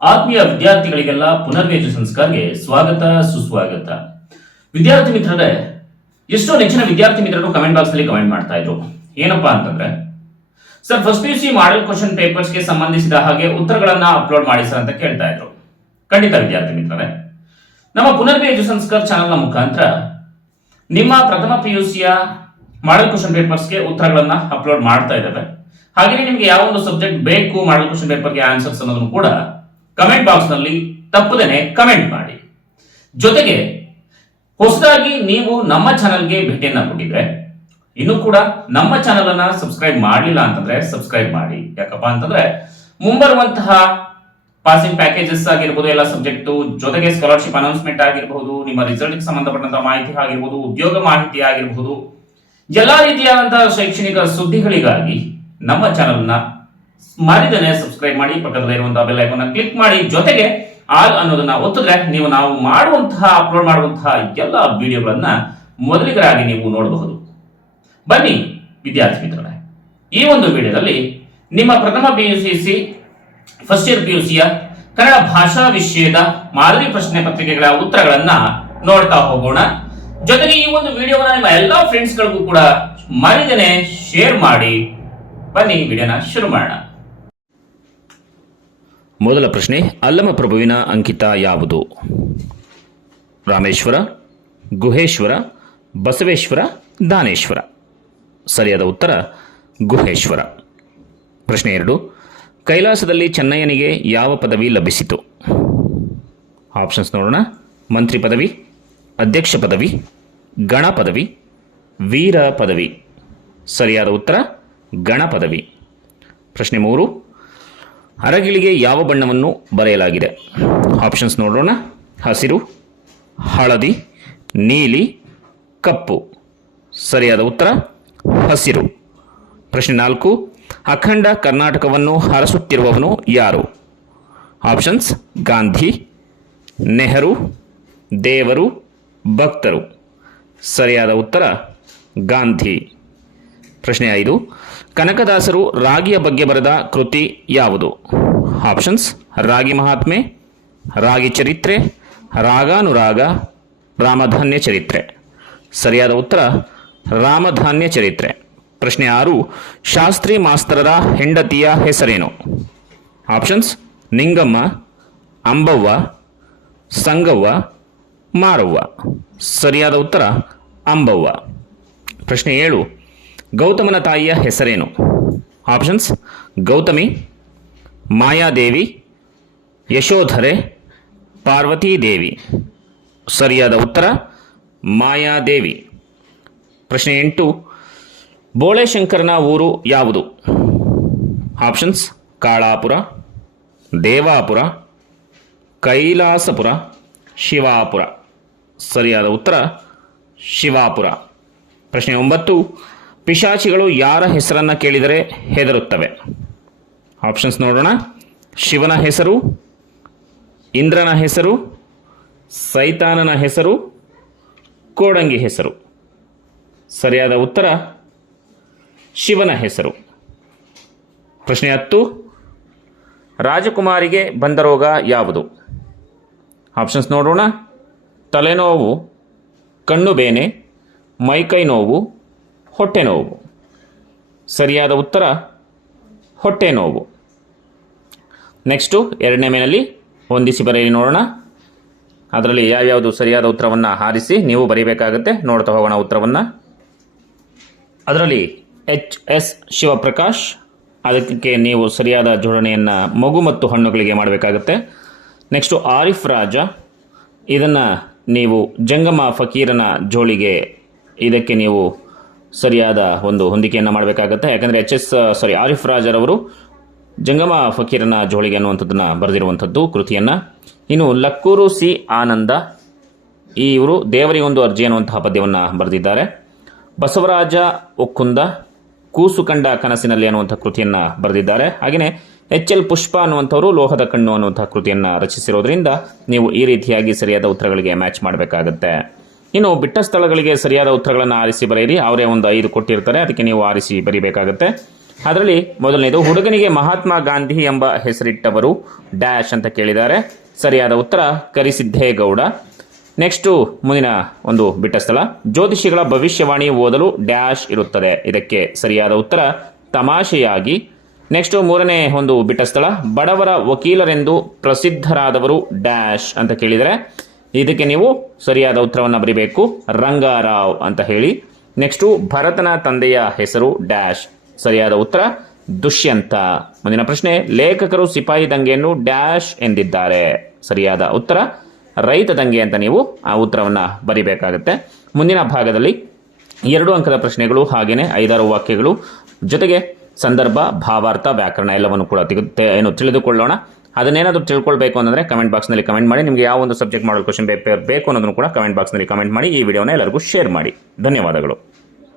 ಆತ್ಮೀಯ ವಿದ್ಯಾರ್ಥಿಗಳಿಗೆಲ್ಲ ಪುನರ್ವೇಜು ಸಂಸ್ಕಾರಕ್ಕೆ ಸ್ವಾಗತ ಸುಸ್ವಾಗತ. ವಿದ್ಯಾರ್ಥಿ ಮಿತ್ರರೇ, ಎಷ್ಟೋ ನೆಚ್ಚಿನ ವಿದ್ಯಾರ್ಥಿ ಮಿತ್ರರು ಕಮೆಂಟ್ ಬಾಕ್ಸ್ ನಲ್ಲಿ ಕಮೆಂಟ್ ಮಾಡ್ತಾ ಇದ್ರು. ಏನಪ್ಪಾ ಅಂತಂದ್ರೆ, sir first PUC model question ಪೇಪರ್ಸ್ಗೆ ಸಂಬಂಧಿಸಿದ ಹಾಗೆ ಉತ್ತರಗಳನ್ನ ಅಪ್ಲೋಡ್ ಮಾಡಿ ಸರ್ ಅಂತ ಕೇಳ್ತಾ ಇದ್ರು. ಖಂಡಿತ ವಿದ್ಯಾರ್ಥಿ ಮಿತ್ರರೇ, ನಮ್ಮ ಪುನರ್ವೇಜು ಸಂಸ್ಕಾರ ಚಾನೆಲ್ನ ಮುಖಾಂತರ ನಿಮ್ಮ ಪ್ರಥಮ PUCಯ ಮಾಡೆಲ್ ಕ್ವಶನ್ ಪೇಪರ್ಸ್ಗೆ ಉತ್ತರಗಳನ್ನ ಅಪ್ಲೋಡ್ ಮಾಡ್ತಾ ಇದ್ದೇವೆ. ಹಾಗೆಯೇ ನಿಮಗೆ ಯಾವ ಒಂದು ಸಬ್ಜೆಕ್ಟ್ ಬೇಕು ಮಾಡೆಲ್ ಕ್ವಶನ್ ಪೇಪರ್ಗೆ ಆನ್ಸರ್ಸ್ ಅನ್ನೋದನ್ನು ಕೂಡ ಕಮೆಂಟ್ ಬಾಕ್ಸ್ ನಲ್ಲಿ ತಪ್ಪದೇನೆ ಕಮೆಂಟ್ ಮಾಡಿ. ಜೊತೆಗೆ ಹೊಸದಾಗಿ ನೀವು ನಮ್ಮ ಚಾನೆಲ್ಗೆ ಭೇಟಿಯನ್ನ ಕೊಟ್ಟಿದ್ರೆ ಇನ್ನು ಕೂಡ ನಮ್ಮ ಚಾನೆಲ್ ಅನ್ನ ಸಬ್ಸ್ಕ್ರೈಬ್ ಮಾಡಲಿಲ್ಲ ಅಂತಂದ್ರೆ ಸಬ್ಸ್ಕ್ರೈಬ್ ಮಾಡಿ. ಯಾಕಪ್ಪ ಅಂತಂದ್ರೆ ಮುಂಬರುವಂತಹ ಪಾಸಿಂಗ್ ಪ್ಯಾಕೇಜಸ್ ಆಗಿರ್ಬೋದು, ಎಲ್ಲ ಸಬ್ಜೆಕ್ಟ್ ಜೊತೆಗೆ ಸ್ಕಾಲರ್ಶಿಪ್ ಅನೌನ್ಸ್ಮೆಂಟ್ ಆಗಿರಬಹುದು, ನಿಮ್ಮ ರಿಸಲ್ಟ್ ಸಂಬಂಧಪಟ್ಟಂತಹ ಮಾಹಿತಿ ಆಗಿರ್ಬೋದು, ಉದ್ಯೋಗ ಮಾಹಿತಿ ಆಗಿರಬಹುದು, ಎಲ್ಲಾ ರೀತಿಯಾದಂತಹ ಶೈಕ್ಷಣಿಕ ಸುದ್ದಿಗಳಿಗಾಗಿ ನಮ್ಮ ಚಾನೆಲ್ ನ ಮರಿದನೆ ಸಬ್ಸ್ಕ್ರೈಬ್ ಮಾಡಿ, ಪಕ್ಕದಲ್ಲಿ ಇರುವಂತಹ ಬೆಲ್ ಐಕಾನ್ ಅನ್ನು ಕ್ಲಿಕ್ ಮಾಡಿ, ಜೊತೆಗೆ ಆಲ್ ಅನ್ನೋದನ್ನ ಒತ್ತಿದ್ರೆ ನಾವು ಮಾಡುವಂತಹ ಅಪ್ಲೋಡ್ ಮಾಡುವಂತಹ ಎಲ್ಲ ವಿಡಿಯೋಗಳನ್ನ ಮೊದಲಿಗರಾಗಿ ನೀವು ನೋಡಬಹುದು. ಬನ್ನಿ ವಿದ್ಯಾರ್ಥಿ ಮಿತ್ರರೇ, ಈ ಒಂದು ವಿಡಿಯೋದಲ್ಲಿ ನಿಮ್ಮ ಪ್ರಥಮ PUC ಫಸ್ಟ್ ಇಯರ್ PUCಯ ಕನ್ನಡ ಭಾಷಾ ವಿಷಯದ ಮಾದರಿ ಪ್ರಶ್ನೆ ಪತ್ರಿಕೆಗಳ ಉತ್ತರಗಳನ್ನ ನೋಡ್ತಾ ಹೋಗೋಣ. ಜೊತೆಗೆ ಈ ಒಂದು ವಿಡಿಯೋವನ್ನ ನಿಮ್ಮ ಎಲ್ಲಾ ಫ್ರೆಂಡ್ಸ್ ಗಳಿಗೂ ಕೂಡ ಮರಿದನೆ ಶೇರ್ ಮಾಡಿ. ಬನ್ನಿ ವಿಡಿಯೋನ ಶುರು ಮಾಡೋಣ. ಮೊದಲ ಪ್ರಶ್ನೆ, ಅಲ್ಲಮ ಪ್ರಭುವಿನ ಅಂಕಿತ ಯಾವುದು? ರಾಮೇಶ್ವರ, ಗುಹೇಶ್ವರ, ಬಸವೇಶ್ವರ, ದಾನೇಶ್ವರ. ಸರಿಯಾದ ಉತ್ತರ ಗುಹೇಶ್ವರ. ಪ್ರಶ್ನೆ 2, ಕೈಲಾಸದಲ್ಲಿ ಚೆನ್ನಯ್ಯನಿಗೆ ಯಾವ ಪದವಿ ಲಭಿಸಿತು? ಆಪ್ಷನ್ಸ್ ನೋಡೋಣ. ಮಂತ್ರಿ ಪದವಿ, ಅಧ್ಯಕ್ಷ ಪದವಿ, ಗಣ ಪದವಿ, ವೀರ ಪದವಿ. ಸರಿಯಾದ ಉತ್ತರ ಗಣ ಪದವಿ. ಪ್ರಶ್ನೆ 3, ಅರಗಿಳಿಗೆ ಯಾವ ಬಣ್ಣವನ್ನು ಬರೆಯಲಾಗಿದೆ? ಆಪ್ಷನ್ಸ್ ನೋಡೋಣ. ಹಸಿರು, ಹಳದಿ, ನೀಲಿ, ಕಪ್ಪು. ಸರಿಯಾದ ಉತ್ತರ ಹಸಿರು. ಪ್ರಶ್ನೆ 4, ಅಖಂಡ ಕರ್ನಾಟಕವನ್ನು ಹರಸುತ್ತಿರುವವನು ಯಾರು? ಆಪ್ಷನ್ಸ್ ಗಾಂಧಿ, ನೆಹರು, ದೇವರು, ಭಕ್ತರು. ಸರಿಯಾದ ಉತ್ತರ ಗಾಂಧಿ. ಪ್ರಶ್ನೆ 5, ಕನಕದಾಸರು ರಾಗಿಯ ಬಗ್ಗೆ ಬರೆದ ಕೃತಿ ಯಾವುದು? ಆಪ್ಷನ್ಸ್ ರಾಗಿ ಮಹಾತ್ಮೆ, ರಾಗಿ ಚರಿತ್ರೆ, ರಾಗಾನುರಾಗ, ರಾಮಧಾನ್ಯ ಚರಿತ್ರೆ. ಸರಿಯಾದ ಉತ್ತರ ರಾಮಧಾನ್ಯ ಚರಿತ್ರೆ. ಪ್ರಶ್ನೆ 6, ಶಾಸ್ತ್ರಿ ಮಾಸ್ತರರ ಹೆಂಡತಿಯ ಹೆಸರೇನು? ಆಪ್ಷನ್ಸ್ ನಿಂಗಮ್ಮ, ಅಂಬವ್ವ, ಸಂಗವ್ವ, ಮಾರವ್ವ. ಸರಿಯಾದ ಉತ್ತರ ಅಂಬವ್ವ. ಪ್ರಶ್ನೆ 7, ಗೌತಮನ ತಾಯಿಯ ಹೆಸರೇನು? ಆಪ್ಷನ್ಸ್ ಗೌತಮಿ, ಮಾಯಾದೇವಿ, ಯಶೋಧರೆ, ಪಾರ್ವತೀದೇವಿ. ಸರಿಯಾದ ಉತ್ತರ ಮಾಯಾದೇವಿ. ಪ್ರಶ್ನೆ 8, ಬೋಳೆಶಂಕರನ ಊರು ಯಾವುದು? ಆಪ್ಷನ್ಸ್ ಕಾಳಾಪುರ, ದೇವಾಪುರ, ಕೈಲಾಸಪುರ, ಶಿವಾಪುರ. ಸರಿಯಾದ ಉತ್ತರ ಶಿವಾಪುರ. ಪ್ರಶ್ನೆ 9, ಪಿಶಾಚಿಗಳು ಯಾರ ಹೆಸರನ್ನು ಕೇಳಿದರೆ ಹೆದರುತ್ತವೆ? ಆಪ್ಷನ್ಸ್ ನೋಡೋಣ. ಶಿವನ ಹೆಸರು, ಇಂದ್ರನ ಹೆಸರು, ಸೈತಾನನ ಹೆಸರು, ಕೋಡಂಗಿ ಹೆಸರು. ಸರಿಯಾದ ಉತ್ತರ ಶಿವನ ಹೆಸರು. ಪ್ರಶ್ನೆ 10, ರಾಜಕುಮಾರಿಗೆ ಬಂದ ರೋಗ ಯಾವುದು? ಆಪ್ಷನ್ಸ್ ನೋಡೋಣ. ತಲೆನೋವು, ಕಣ್ಣು ಬೇನೆ, ಮೈಕೈ ನೋವು, ಹೊಟ್ಟೆ ನೋವು. ಸರಿಯಾದ ಉತ್ತರ ಹೊಟ್ಟೆ ನೋವು. ನೆಕ್ಸ್ಟು 2ನೇ ಮೇನಲ್ಲಿ ಹೊಂದಿಸಿ ಬರೆಯಿರಿ ನೋಡೋಣ. ಅದರಲ್ಲಿ ಯಾವ್ಯಾವುದು ಸರಿಯಾದ ಉತ್ತರವನ್ನು ಆರಿಸಿ ನೀವು ಬರೀಬೇಕಾಗುತ್ತೆ. ನೋಡ್ತಾ ಹೋಗೋಣ ಉತ್ತರವನ್ನು. ಅದರಲ್ಲಿ HS ಶಿವಪ್ರಕಾಶ್, ಅದಕ್ಕೆ ನೀವು ಸರಿಯಾದ ಜೋಡಣೆಯನ್ನು ಮಗು ಮತ್ತು ಹಣ್ಣುಗಳಿಗೆ ಮಾಡಬೇಕಾಗುತ್ತೆ. ನೆಕ್ಸ್ಟು ಆರಿಫ್ ರಾಜ, ಇದನ್ನು ನೀವು ಜಂಗಮ ಫಕೀರನ ಜೋಳಿಗೆ, ಇದಕ್ಕೆ ನೀವು ಸರಿಯಾದ ಒಂದು ಹೊಂದಿಕೆಯನ್ನು ಮಾಡಬೇಕಾಗುತ್ತೆ. ಯಾಕಂದರೆ ಆರಿಫ್ ರಾಜರವರು ಜಂಗಮ ಫಕೀರನ ಜೋಳಿಗೆ ಅನ್ನುವಂಥದ್ದನ್ನು ಬರೆದಿರುವಂಥದ್ದು ಕೃತಿಯನ್ನು. ಇನ್ನು ಲಕ್ಕೂರು ಸಿ ಆನಂದ, ಇವರು ದೇವರಿಗೊಂದು ಅರ್ಜಿ ಅನ್ನುವಂತಹ ಪದ್ಯವನ್ನು ಬರೆದಿದ್ದಾರೆ. ಬಸವರಾಜ ಒಕ್ಕುಂದ, ಕೂಸು ಕಂಡ ಕನಸಿನಲ್ಲಿ ಅನ್ನುವಂಥ ಕೃತಿಯನ್ನು ಬರೆದಿದ್ದಾರೆ. ಹಾಗೆಯೇ HL ಪುಷ್ಪ ಅನ್ನುವಂಥವರು ಲೋಹದ ಕಣ್ಣು ಅನ್ನುವಂಥ ಕೃತಿಯನ್ನು ರಚಿಸಿರೋದ್ರಿಂದ ನೀವು ಈ ರೀತಿಯಾಗಿ ಸರಿಯಾದ ಉತ್ತರಗಳಿಗೆ ಮ್ಯಾಚ್ ಮಾಡಬೇಕಾಗುತ್ತೆ. ಇನ್ನು ಬಿಟ್ಟ ಸ್ಥಳಗಳಿಗೆ ಸರಿಯಾದ ಉತ್ತರಗಳನ್ನು ಆರಿಸಿ ಬರೆಯಿರಿ. ಅವರೇ ಒಂದು 5 ಕೊಟ್ಟಿರ್ತಾರೆ, ಅದಕ್ಕೆ ನೀವು ಆರಿಸಿ ಬರೀಬೇಕಾಗುತ್ತೆ. ಅದರಲ್ಲಿ ಮೊದಲನೇದು, ಹುಡುಗನಿಗೆ ಮಹಾತ್ಮ ಗಾಂಧಿ ಎಂಬ ಹೆಸರಿಟ್ಟವರು ಡ್ಯಾಶ್ ಅಂತ ಕೇಳಿದ್ದಾರೆ. ಸರಿಯಾದ ಉತ್ತರ ಕರಿಸಿದ್ದೇಗೌಡ. ನೆಕ್ಸ್ಟು ಮುಂದಿನ ಒಂದು ಬಿಟ್ಟ ಸ್ಥಳ, ಜ್ಯೋತಿಷಿಗಳ ಭವಿಷ್ಯವಾಣಿ ಓದಲು ಡ್ಯಾಶ್ ಇರುತ್ತದೆ. ಇದಕ್ಕೆ ಸರಿಯಾದ ಉತ್ತರ ತಮಾಷೆಯಾಗಿ. ನೆಕ್ಸ್ಟು ಮೂರನೇ ಒಂದು ಬಿಟ್ಟ ಸ್ಥಳ, ಬಡವರ ವಕೀಲರೆಂದು ಪ್ರಸಿದ್ಧರಾದವರು ಡ್ಯಾಶ್ ಅಂತ ಕೇಳಿದರೆ ಇದಕ್ಕೆ ನೀವು ಸರಿಯಾದ ಉತ್ತರವನ್ನು ಬರೀಬೇಕು, ರಂಗಾರಾವ್ ಅಂತ ಹೇಳಿ. ನೆಕ್ಸ್ಟು ಭರತನ ತಂದೆಯ ಹೆಸರು ಡ್ಯಾಶ್. ಸರಿಯಾದ ಉತ್ತರ ದುಷ್ಯಂತ. ಮುಂದಿನ ಪ್ರಶ್ನೆ, ಲೇಖಕರು ಸಿಪಾಯಿ ದಂಗೆಯನ್ನು ಡ್ಯಾಶ್ ಎಂದಿದ್ದಾರೆ. ಸರಿಯಾದ ಉತ್ತರ ರೈತ ದಂಗೆ ಅಂತ ನೀವು ಆ ಉತ್ತರವನ್ನು ಬರಿಬೇಕಾಗುತ್ತೆ. ಮುಂದಿನ ಭಾಗದಲ್ಲಿ 2 ಅಂಕದ ಪ್ರಶ್ನೆಗಳು, ಹಾಗೆಯೇ 5-6 ವಾಕ್ಯಗಳು, ಜೊತೆಗೆ ಸಂದರ್ಭ, ಭಾವಾರ್ಥ, ವ್ಯಾಕರಣ ಎಲ್ಲವನ್ನು ಕೂಡ ತಿಳಿದುಕೊಳ್ಳೋಣ. ಅದನ್ನೇನಾದರೂ ತಿಳ್ಕೊಳ್ಬೇಕು ಅಂತಂದರೆ ಕಮೆಂಟ್ ಬಾಕ್ಸ್ನಲ್ಲಿ ಕಮೆಂಟ್ ಮಾಡಿ. ನಿಮಗೆ ಯಾವ ಒಂದು ಸಬ್ಜೆಕ್ಟ್ ಮಾಡಲ್ ಕ್ವಶನ್ ಬೇಕು ಅನ್ನೋದನ್ನು ಕೂಡ ಕಮೆಂಟ್ ಬಾಕ್ಸ್ನಲ್ಲಿ ಕಮೆಂಟ್ ಮಾಡಿ. ಈ ವಿಡಿಯೋನ ಎಲ್ಲರಿಗೂ ಶೇರ್ ಮಾಡಿ. ಧನ್ಯವಾದಗಳು.